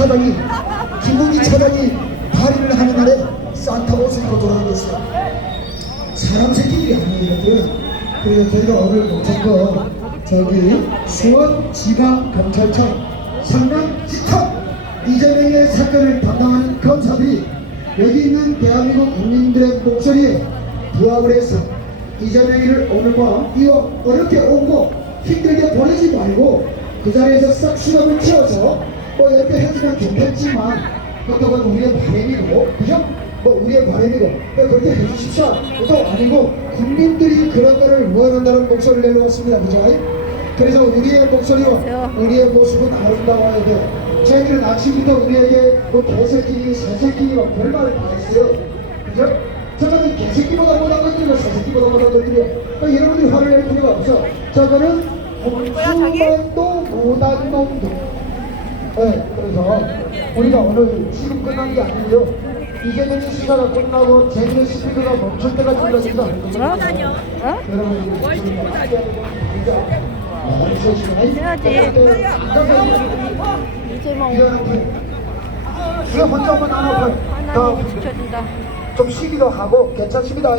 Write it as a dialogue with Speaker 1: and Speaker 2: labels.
Speaker 1: 차장이 김문기 차장이 발의를 하는 날에 산타 옷을 입고 돌아다녔어요. 사람 새끼들이 아니거든. 그래서 저희가 오늘 모처거 저기 수원 지방검찰청 상명지청 이재명의 사건을 담당하는 검사들이 여기 있는 대한민국 국민들의 목소리에 부합을 해서 이재명이를 오늘 밤 이거 어렵게 오고 힘들게 보내지 말고 그 자리에서 싹 수갑을 채워서 뭐 이렇게 해주면 좋겠지만 그것도 우리의 바람이고 그죠? 뭐 우리의 바람이고 뭐 그렇게 해주십시오. 그것도 아니고 국민들이 그런 거를 원한다는 목소리를 내놓았습니다. 그죠? 그래서 우리의 목소리와 우리의 모습은 아름다워야 돼. 저희들은 아침부터 우리에게 뭐 개새끼, 새새끼 뭐 별말을 다 했어요. 그죠? 저거는 개새끼보다 못한 것들이고 새새끼보다 못한 것들이고 그러니까 여러분들이 화를 낼 필요가 없어. 저거는 홍수만도 못한 놈들 네, 그래서 우리가 오늘 지금 끝난 게 아니고요. 이재명의 수사가 끝나고 재밌는 스피드가 멈출 때까지 올라가서
Speaker 2: 어?
Speaker 1: 여러분 지금
Speaker 2: 이재명
Speaker 1: 이거 혼자 한번 나눠봐요.
Speaker 2: 하나님 지켜준다.
Speaker 1: 좀 쉬기도 하고 괜찮습니다.